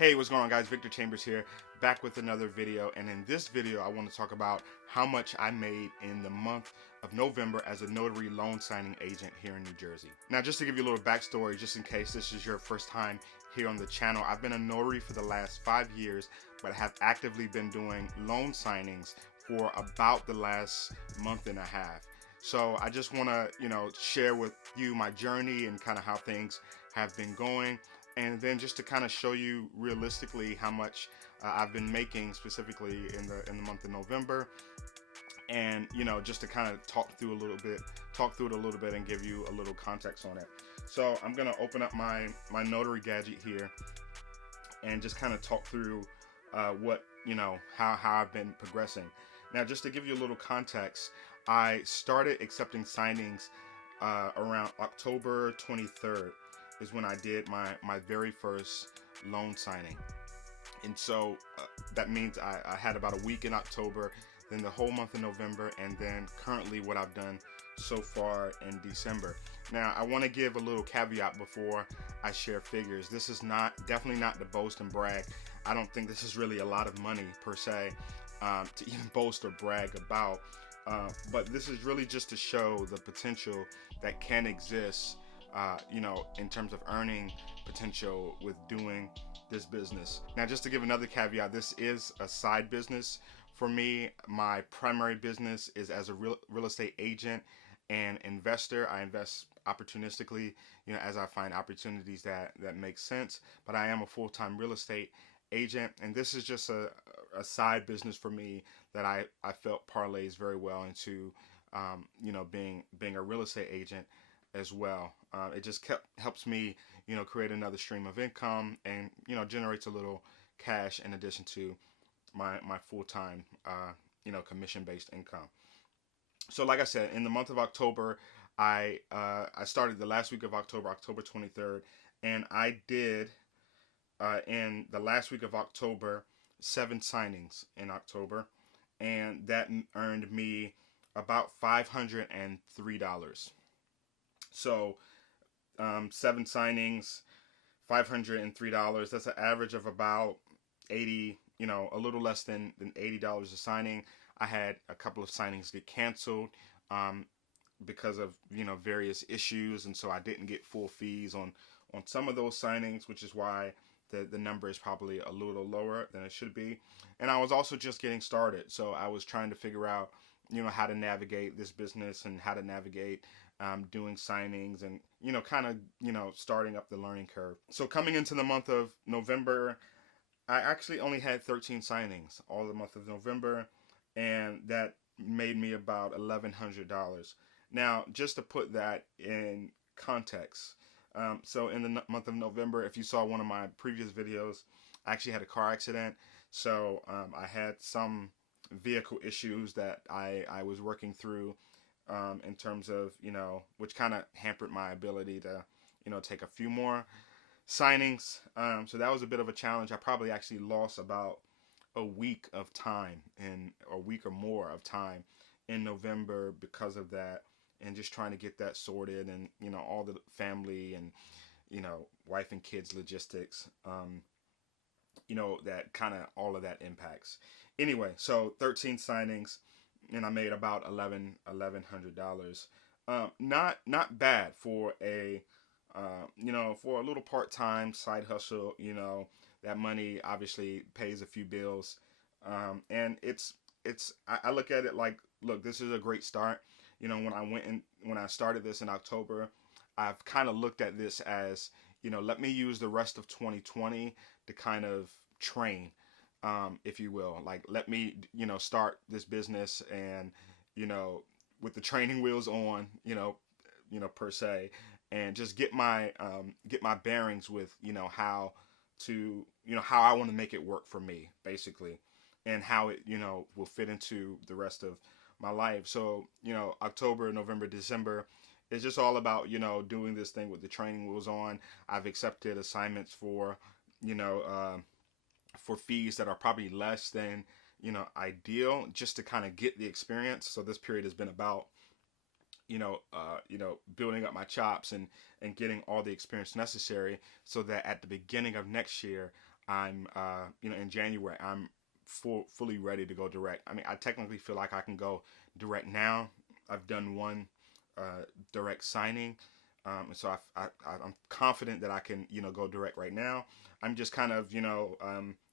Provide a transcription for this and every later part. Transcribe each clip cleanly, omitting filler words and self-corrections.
Hey, what's going on, guys? Victor Chambers here, back with another video. And in this video, I want to talk about how much I made in the month of November as a notary loan signing agent here in New Jersey. Now, just to give you a little backstory, just in case this is your first time here on the channel, I've been a notary for the last 5 years, but I have actively been doing loan signings for about the last month and a half. So I just want to, share with you my journey and kind of how things have been going. And then just to kind of show you realistically how much I've been making specifically in the month of November, and just to kind of talk through it a little bit, and give you a little context on it. So I'm gonna open up my notary gadget here, and just kind of talk through what how I've been progressing. Now, just to give you a little context, I started accepting signings around October 23rd. Is when I did my very first loan signing. And so that means I had about a week in October, then the whole month of November, and then currently what I've done so far in December. Now, I want to give a little caveat before I share figures. This is definitely not to boast and brag. I don't think this is really a lot of money per se to even boast or brag about. But this is really just to show the potential that can exist in terms of earning potential with doing this business. Now, just to give another caveat, this is a side business for me. My primary business is as a real estate agent and investor. I invest opportunistically, as I find opportunities that make sense. But I am a full-time real estate agent, and this is just a side business for me that I felt parlays very well into, being a real estate agent as well. It just helps me, create another stream of income, and generates a little cash in addition to my full-time, commission-based income. So, like I said, in the month of October, I started the last week of October, October 23rd, and I did in the last week of October 7 signings in October, and that earned me about $503. So 7 signings, $503. That's an average of about 80, a little less than $80 a signing. I had a couple of signings get canceled because of various issues, and so I didn't get full fees on some of those signings, which is why the number is probably a little lower than it should be. And I was also just getting started, so I was trying to figure out how to navigate this business and how to navigate doing signings, and kind of starting up the learning curve. So coming into the month of November, I actually only had 13 signings all the month of November, and that made me about $1,100. Now, just to put that in context, so in the month of November, if you saw one of my previous videos, I actually had a car accident. So I had some vehicle issues that I was working through, in terms of, which kind of hampered my ability to, take a few more signings. So that was a bit of a challenge. I probably actually lost about a week of time, or a week or more of time in November because of that, and just trying to get that sorted, and, all the family and, wife and kids logistics, that kind of all of that impacts. Anyway, so 13 signings, and I made about $1,100. Not bad for a for a little part-time side hustle. That money obviously pays a few bills, and I look at it like, look, this is a great start. When I started this in October, I've kind of looked at this as, let me use the rest of 2020 to kind of train, if you will. Like, let me, start this business, and, with the training wheels on, per se, and just get my bearings with, how to, how I want to make it work for me, basically, and how it, will fit into the rest of my life. So, October, November, December is just all about, doing this thing with the training wheels on. I've accepted assignments for, for fees that are probably less than, ideal, just to kind of get the experience. So this period has been about, building up my chops and getting all the experience necessary, so that at the beginning of next year, I'm in January I'm fully ready to go direct. I mean, I technically feel like I can go direct now. I've done one direct signing, and so I'm confident that I can go direct right now. I'm just kind of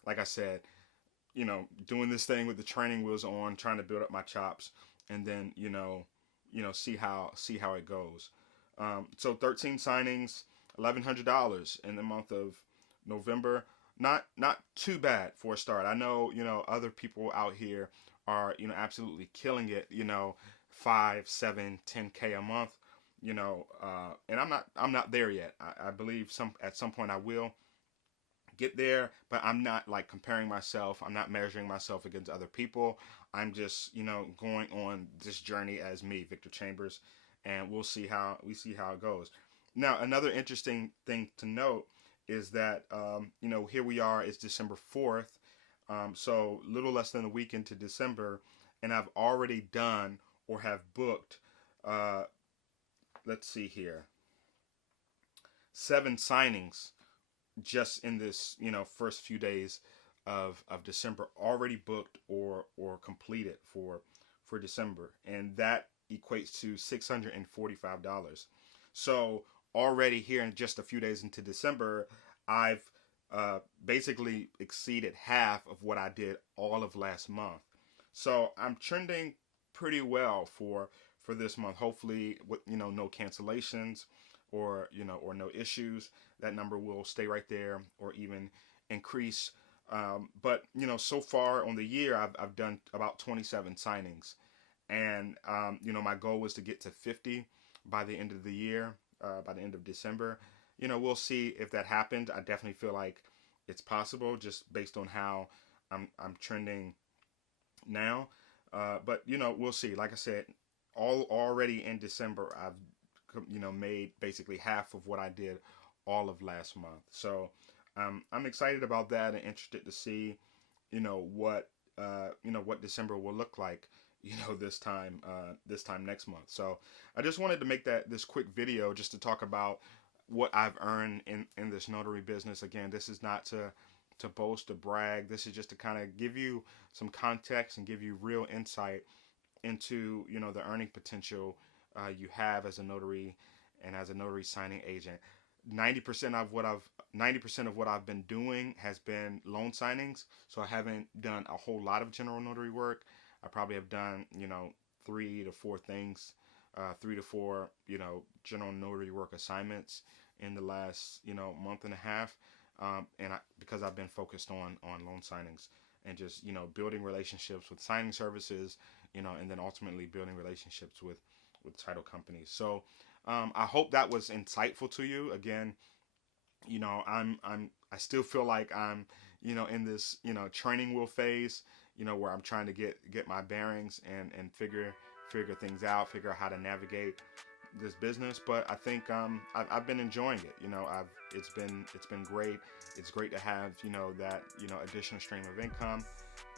like I said, doing this thing with the training wheels on, trying to build up my chops, and then see how it goes. So 13 signings, $1,100 in the month of November. Not too bad for a start. I know other people out here are absolutely killing it. 5, 7, 10K a month. And I'm not there yet. I believe at some point I will get there, but I'm not like comparing myself. I'm not measuring myself against other people. I'm just going on this journey as me, Victor Chambers, and we'll see how it goes. Now, another interesting thing to note is that here we are. It's December 4th, so little less than a week into December, and I've already done or have booked. Let's see here. 7 signings just in this first few days of December, already booked or completed for December, and that equates to $645. So already here in just a few days into December, I've basically exceeded half of what I did all of last month. So I'm trending pretty well for this month. Hopefully with no cancellations or no issues. That number will stay right there or even increase. But so far on the year, I've done about 27 signings, and my goal was to get to 50 by the end of the year, by the end of December. We'll see if that happens. I definitely feel like it's possible just based on how I'm trending now. But we'll see. Like I said, already in December, I've made basically half of what I did all of last month. So I'm excited about that and interested to see what December will look like this time next month. So I just wanted to make this quick video just to talk about what I've earned in this notary business. Again, this is not to boast or brag. This is just to kind of give you some context and give you real insight into the earning potential you have as a notary and as a notary signing agent. 90% of what I've been doing has been loan signings, so I haven't done a whole lot of general notary work. I probably have done 3 to 4 things, 3 to 4 general notary work assignments in the last month and a half, because I've been focused on loan signings and just building relationships with signing services, and then ultimately building relationships with title companies. So I hope that was insightful to you. Again, I still feel like I'm in this training wheel phase, where I'm trying to get my bearings and figure things out, figure out how to navigate this business. But I think I've been enjoying it. It's been great. It's great to have that additional stream of income,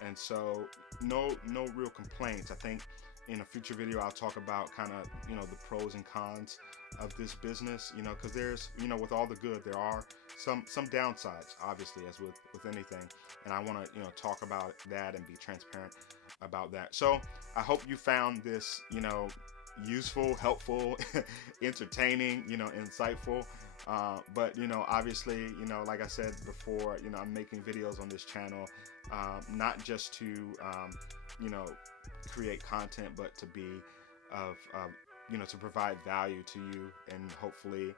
and so no real complaints. I think in a future video I'll talk about kind of the pros and cons of this business, because there's with all the good there are some downsides, obviously, as with anything, and I want to talk about that and be transparent about that. So I hope you found this useful, helpful, entertaining, insightful. But obviously, like I said before, I'm making videos on this channel, not just to create content, but to be of to provide value to you, and hopefully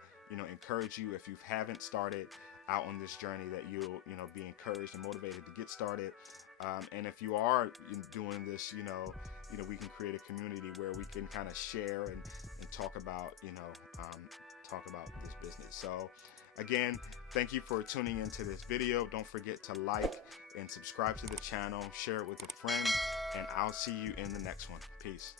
encourage you if you haven't started out on this journey, that you'll be encouraged and motivated to get started. And if you are doing this, we can create a community where we can kind of share and talk about this business. So again, thank you for tuning into this video. Don't forget to like and subscribe to the channel, share it with a friend, and I'll see you in the next one. Peace.